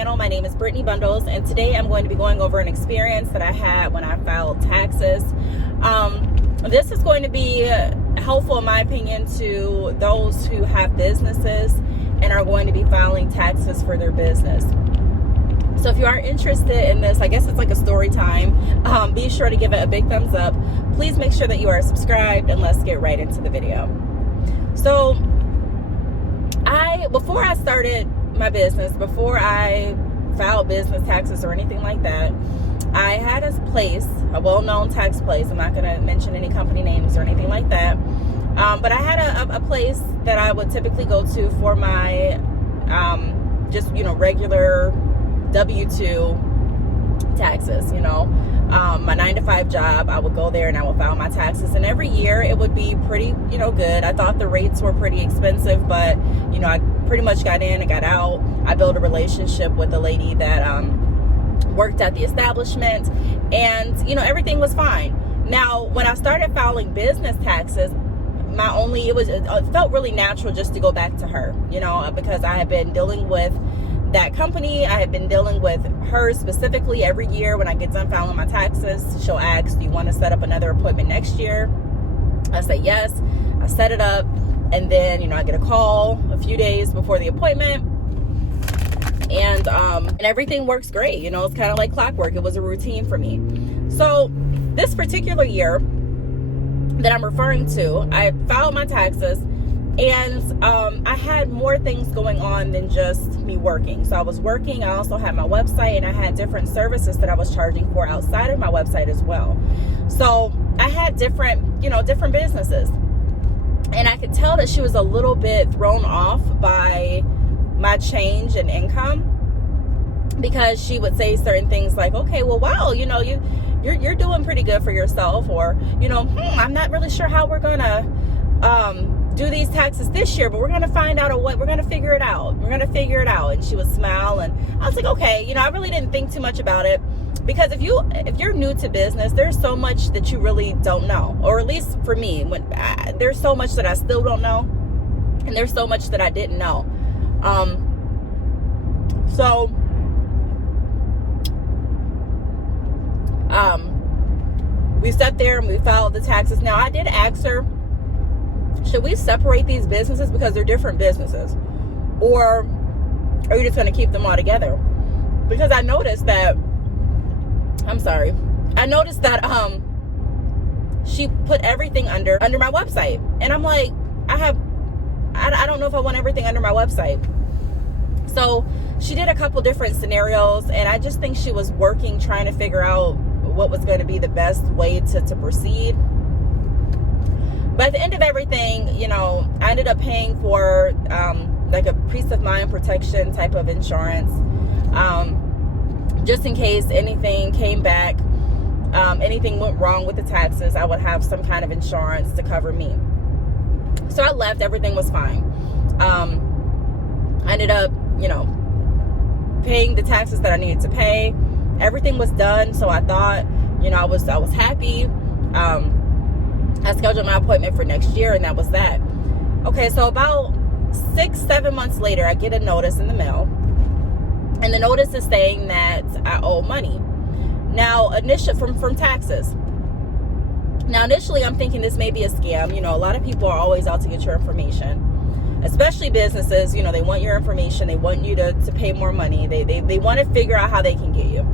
channel. My name is Brittany Bundles, and today I'm going to be going over an experience that I had when I filed taxes. This is going to be helpful, in my opinion, to those who have businesses and are going to be filing taxes for their business. So if you are interested in this, I guess it's like a story time. Be sure to give it a big thumbs up. Please make sure that you are subscribed, and let's get right into the video. So before I started my business, before I filed business taxes or anything like that, I had a place, a well-known tax place. I'm not going to mention any company names or anything like that. But I had a place that I would typically go to for my regular W-2 taxes, my 9-to-5 job. I would go there and I would file my taxes, and every year it would be pretty, good. I thought the rates were pretty expensive, but, I pretty much got in and got out. I built a relationship with a lady that worked at the establishment, and, everything was fine. Now, when I started filing business taxes, it felt really natural just to go back to her, because I had been dealing with that company. I had been dealing with her specifically. Every year when I get done filing my taxes, she'll ask, do you want to set up another appointment next year? I say yes. I set it up, and then I get a call a few days before the appointment, and everything works great. It's kind of like clockwork. It was a routine for me. So this particular year that I'm referring to, I filed my taxes, and I had more things going on than just me working. So I was working. I also had my website, and I had different services that I was charging for outside of my website as well. So I had different businesses, and I could tell that she was a little bit thrown off by my change in income, because she would say certain things like, okay, well, wow, you're doing pretty good for yourself, or I'm not really sure how we're gonna do these taxes this year, but we're gonna find out we're gonna figure it out. And she would smile, and I was like, okay, I really didn't think too much about it, because if you're new to business, there's so much that you really don't know, or at least for me, there's so much that I still don't know, and there's so much that I didn't know. We sat there and we filed the taxes. Now, I did ask her, should we separate these businesses because they're different businesses, or are you just going to keep them all together? Because I noticed that she put everything under my website, and I'm like, I don't know if I want everything under my website. So she did a couple different scenarios, and I just think she was trying to figure out what was going to be the best way to proceed. But at the end of everything, I ended up paying for like a peace of mind protection type of insurance, just in case anything came back, anything went wrong with the taxes, I would have some kind of insurance to cover me. So I left. Everything was fine. I ended up, paying the taxes that I needed to pay. Everything was done. So I thought, I was happy. I scheduled my appointment for next year, and that was that. Okay, so about 6-7 months later, I get a notice in the mail, and the notice is saying that I owe money. Now, initially from taxes. Now, initially, I'm thinking this may be a scam. A lot of people are always out to get your information, especially businesses. They want your information. They want you to pay more money. They want to figure out how they can get you.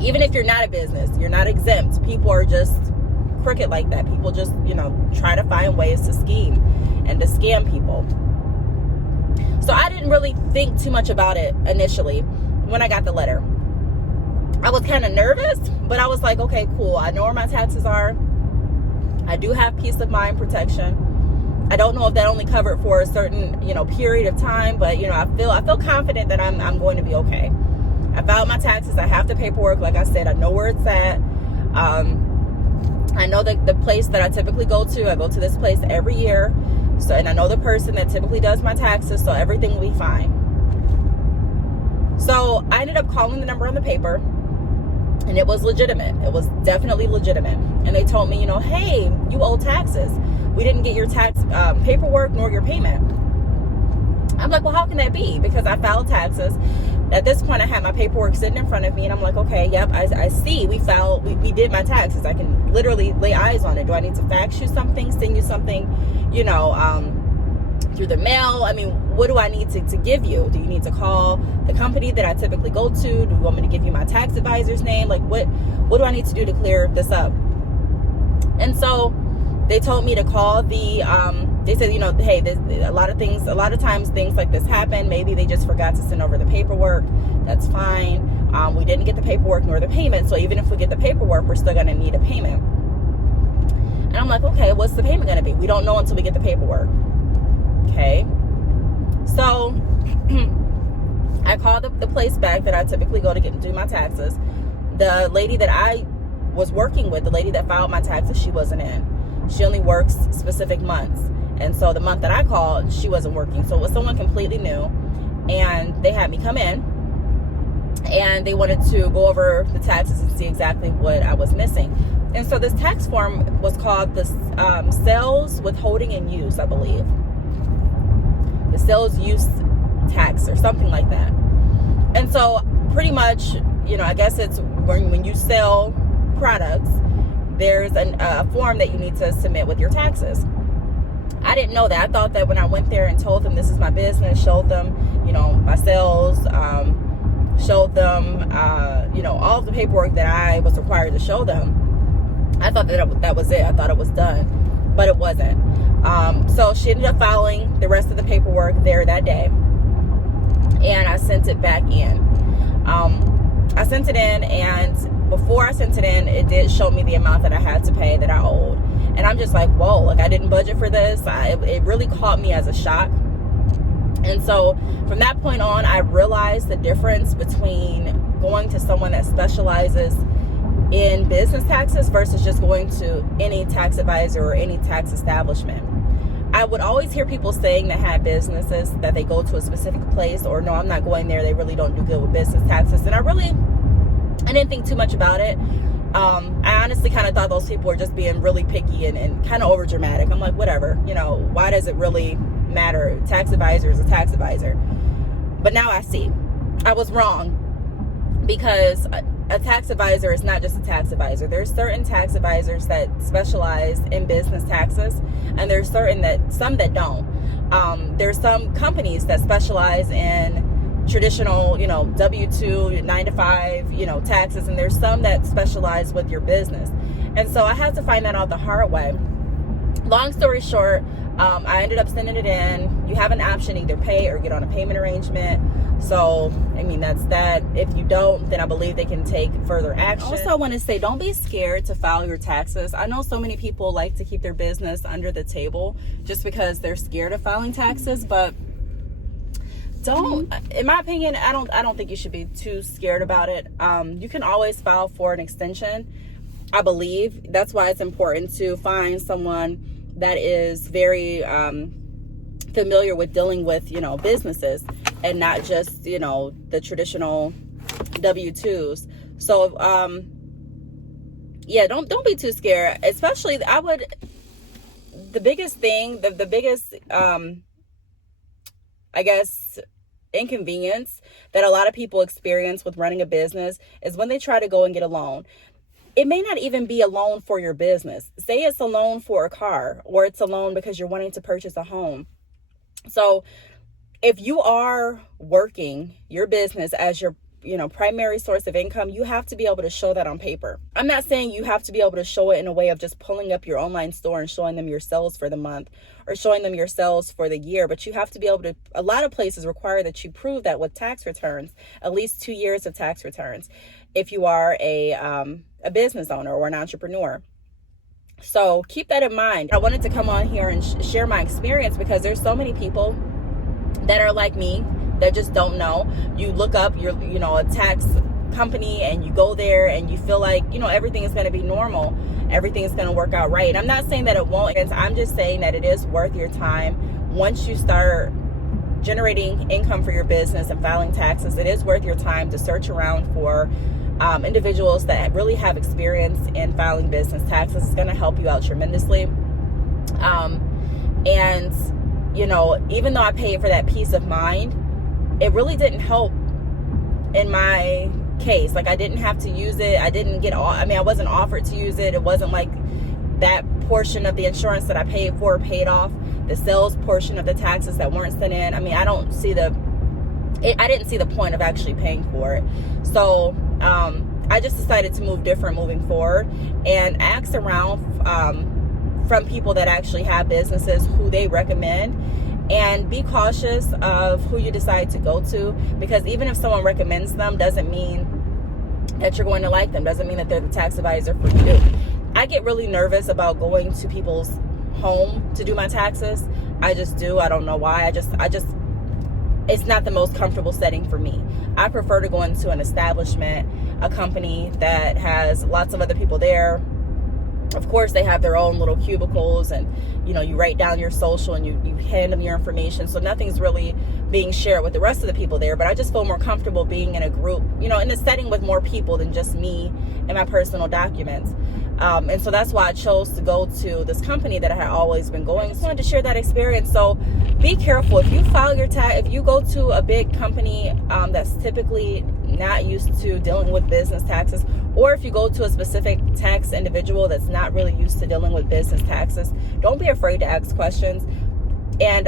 Even if you're not a business, you're not exempt. People are just crooked like that. People just, try to find ways to scheme and to scam people. So I didn't really think too much about it initially when I got the letter. I was kind of nervous, but I was like, okay, cool. I know where my taxes are. I do have peace of mind protection. I don't know if that only covered for a certain, period of time, but, I feel confident that I'm going to be okay. I filed my taxes. I have the paperwork. Like I said, I know where it's at. I know the place that I typically go to. I go to this place every year. So, and I know the person that typically does my taxes, so everything will be fine. So I ended up calling the number on the paper, and it was legitimate. It was definitely legitimate. And they told me, hey, you owe taxes. We didn't get your tax paperwork nor your payment. I'm like, well, how can that be? Because I filed taxes, at this point, I had my paperwork sitting in front of me, and I'm like, okay, yep, I see. We did my taxes. I can literally lay eyes on it. Do I need to fax you something, send you something, through the mail? I mean, what do I need to give you? Do you need to call the company that I typically go to? Do you want me to give you my tax advisor's name? Like, what do I need to do to clear this up? And so they told me to call they said, hey, a lot of times things like this happen. Maybe they just forgot to send over the paperwork. That's fine. We didn't get the paperwork nor the payment. So even if we get the paperwork, we're still going to need a payment. And I'm like, okay, what's the payment going to be? We don't know until we get the paperwork. Okay. So I called the place back that I typically go to do my taxes. The lady that I was working with, the lady that filed my taxes, she wasn't in. She only works specific months. And so the month that I called, she wasn't working. So it was someone completely new. And they had me come in, and they wanted to go over the taxes and see exactly what I was missing. And so this tax form was called the sales withholding and use, I believe. The sales use tax or something like that. And so pretty much, I guess it's when you sell products, there's a form that you need to submit with your taxes. I didn't know that. I thought that when I went there and told them this is my business, showed them, my sales, showed them, all of the paperwork that I was required to show them, I thought that was it. I thought it was done, but it wasn't. So she ended up filing the rest of the paperwork there that day, and I sent it back in. I sent it in, and before I sent it in, it did show me the amount that I had to pay that I owed. And I'm just like, whoa, like I didn't budget for this. It really caught me as a shock. And so from that point on, I realized the difference between going to someone that specializes in business taxes versus just going to any tax advisor or any tax establishment. I would always hear people saying that had businesses that they go to a specific place, or no, I'm not going there. They really don't do good with business taxes. And I didn't think too much about it. I honestly kind of thought those people were just being really picky and kind of over dramatic. I'm like, whatever, why does it really matter? Tax advisor is a tax advisor. But now I see I was wrong, because a tax advisor is not just a tax advisor. There's certain tax advisors that specialize in business taxes, and there's some that don't. There's some companies that specialize in traditional, W-2, 9-to-5, taxes, and there's some that specialize with your business. And so I had to find that out the hard way. Long story short, I ended up sending it in. You have an option, either pay or get on a payment arrangement. So, that's that. If you don't, then I believe they can take further action. Also, I want to say, don't be scared to file your taxes. I know so many people like to keep their business under the table just because they're scared of filing taxes, but in my opinion, I don't think you should be too scared about it. You can always file for an extension, I believe. That's why it's important to find someone that is very familiar with dealing with, businesses, and not just, the traditional W-2s. So, don't be too scared. Especially, the biggest thing, the biggest, I guess, inconvenience that a lot of people experience with running a business is when they try to go and get a loan. It may not even be a loan for your business. Say it's a loan for a car, or it's a loan because you're wanting to purchase a home. So if you are working your business as your primary source of income, you have to be able to show that on paper. I'm not saying you have to be able to show it in a way of just pulling up your online store and showing them your sales for the month or showing them your sales for the year, but you have to be able to, a lot of places require that you prove that with tax returns, at least 2 years of tax returns, if you are a business owner or an entrepreneur. So keep that in mind. I wanted to come on here and share my experience, because there's so many people that are like me that just don't know. You look up a tax company and you go there and you feel like, everything is going to be normal. Everything is going to work out right. I'm not saying that it won't. I'm just saying that it is worth your time. Once you start generating income for your business and filing taxes, it is worth your time to search around for individuals that really have experience in filing business taxes. It's going to help you out tremendously. And even though I paid for that peace of mind, it really didn't help in my case. Like, I didn't have to use it. I didn't get I wasn't offered to use it. It wasn't like that portion of the insurance that I paid for paid off the sales portion of the taxes that weren't sent in. I mean, I didn't see the point of actually paying for it. So I just decided to move different moving forward, and ask around from people that actually have businesses who they recommend, and be cautious of who you decide to go to, because even if someone recommends them doesn't mean that you're going to like them, doesn't mean that they're the tax advisor for you. I get really nervous about going to people's home to do my taxes. I just do. I don't know why. I just it's not the most comfortable setting for me. I prefer to go into an establishment, a company that has lots of other people there. Of course, they have their own little cubicles, and you write down your social and you hand them your information, so nothing's really being shared with the rest of the people there. But I just feel more comfortable being in a group, in a setting with more people than just me and my personal documents. And so that's why I chose to go to this company that I had always been going. I just wanted to share that experience. So be careful. If you file your tax, if you go to a big company that's typically not used to dealing with business taxes, or if you go to a specific tax individual that's not really used to dealing with business taxes, don't be afraid to ask questions. And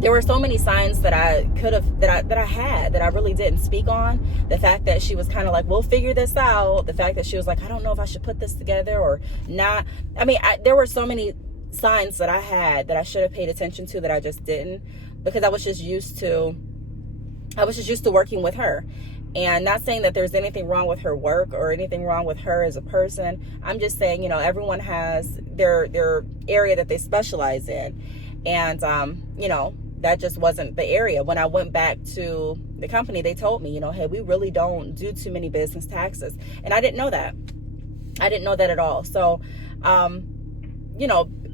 there were so many signs that I could have, that I had, that I really didn't speak on. The fact that she was kind of like, we'll figure this out. The fact that she was like, I don't know if I should put this together or not. I mean, there were so many signs that I had that I should have paid attention to that I just didn't, because I was just used to working with her. And not saying that there's anything wrong with her work or anything wrong with her as a person. I'm just saying, everyone has their area that they specialize in. And, that just wasn't the area. When I went back to the company, they told me, hey, we really don't do too many business taxes. And I didn't know that. I didn't know that at all. So,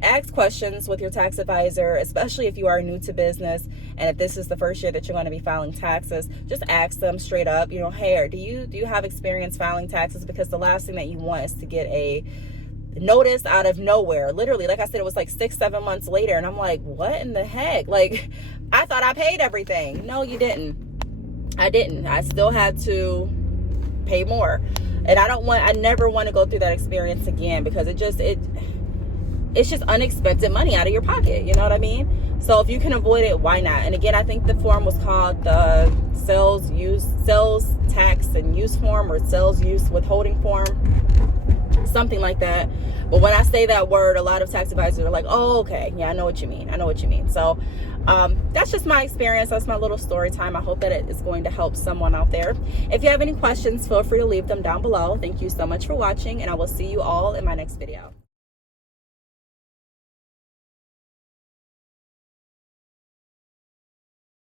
ask questions with your tax advisor, especially if you are new to business. And if this is the first year that you're going to be filing taxes, just ask them straight up, hey, do you have experience filing taxes? Because the last thing that you want is to get a notice out of nowhere. Literally, like I said, it was like 6-7 months later, and I'm like, what in the heck? Like, I thought I paid everything. No, you didn't. I didn't. I still had to pay more. And I never want to go through that experience again, because it's just unexpected money out of your pocket. You know what I mean? So if you can avoid it, why not? And again, I think the form was called the sales tax and use form, or sales use withholding form, something like that. But when I say that word, a lot of tax advisors are like, oh, okay, yeah, I know what you mean. So that's just my experience. That's my little story time. I hope that it is going to help someone out there. If you have any questions, feel free to leave them down below. Thank you so much for watching, and I will see you all in my next video.